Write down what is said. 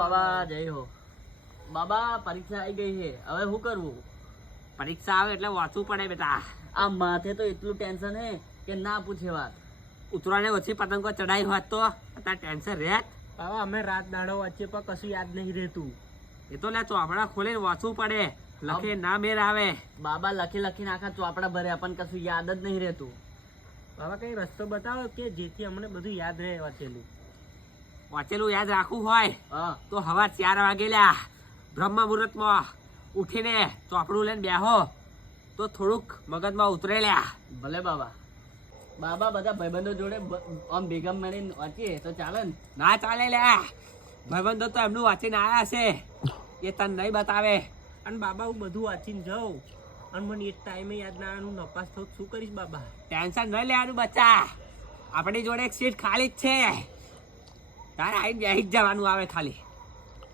બાબા જય હો. બાબા પરીક્ષા આવી ગઈ છે, હવે શું કરવું? પરીક્ષા આવે એટલે વાંચવું પડે બેટા. આ માથે તો એટલું ટેન્શન હે કે ના પૂછે વાત. ઉતરાને ઓછી પતંગો ચડાઈ હોત તો અત્યારે ટેન્શન રહેત. બાબા અમે રાત દાડો વચ્ચે પણ કશું યાદ નહીં રહેતું. એ તો લે ચોપડા ખોલીને વાંચવું પડે, લખે ના મેર આવે. બાબા લખીને આખા ચોપડા ભર્યા પણ કશું યાદ જ નહીં રહેતું. બાબા કઈ રસ્તો બતાવો કે જેથી અમને બધું યાદ રહે વાંચેલું. વાંચેલું યાદ રાખવું હોય હા તો હવા 4 વાગે લ્યા બ્રહ્મ મુહૂર્તમાં ઉઠીને ચોપડું લઈને બેહો તો થોડુંક મગજમાં ઉતરે લ્યા. ભલે બાબા. બાબા બધા ભાઈબંધો જોડે આમ ભેગા મળીને વાંચીએ તો ચાલે ને? ના ચાલે લ્યા, ભાઈબંધો તો એમનું વાંચીને આયા છે, એ તને નહીં બતાવે. અને બાબા હું બધું વાંચીને જાઉં અને મને એક ટાઈમે યાદ ના આવે, હું નપાસ થઉં શું કરીશ બાબા? ટેન્શન નહીં લેવાનું બચ્ચા, આપણી જોડે એક સીટ ખાલી જ છે, તારે આવીને બેસી જ જવાનું આવે ખાલી.